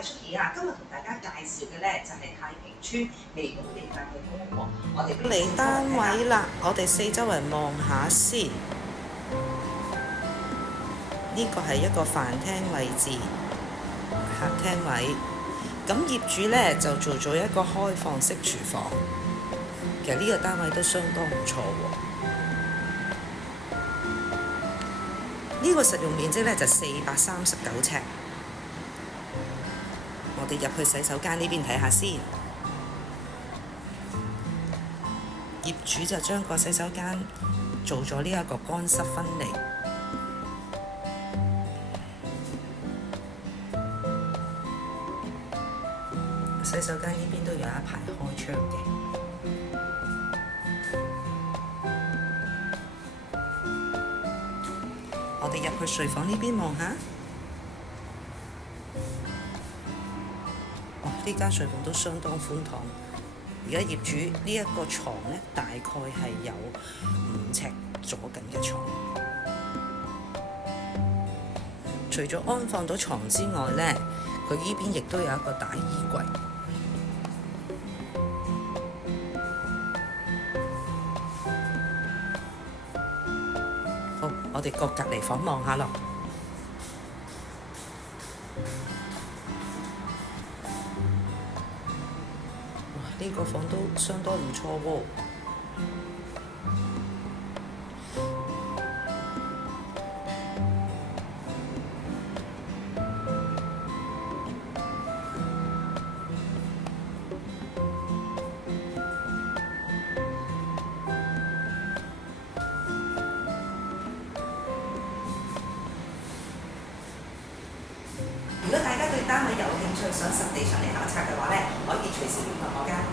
係 Suki 啊，今日同大家介紹嘅咧就係太平村微保地價嘅公屋。我哋嚟單位啦，我哋四周圍望下先。呢個係一個飯廳位置，客廳位。咁業主呢就做咗一個開放式廚房。其實呢個單位都相當唔錯喎。呢個實用面積呢就439尺。我哋入去洗手間呢邊睇下先。業主就將個洗手間做咗呢一個乾濕分離。洗手間呢邊都有一排開窗嘅。我哋入去睡房呢邊望下。呢間睡房都相當寬敞。而家業主呢一個床呢，大概係有5尺左近嘅床。除咗安放到床之外呢，佢呢邊亦都有一個大衣櫃。好，我哋過隔離房望下咯。呢個房都相當唔錯喎。如果大家對單位有興趣，想實地上嚟考察嘅話呢，可以隨時聯絡我㗎。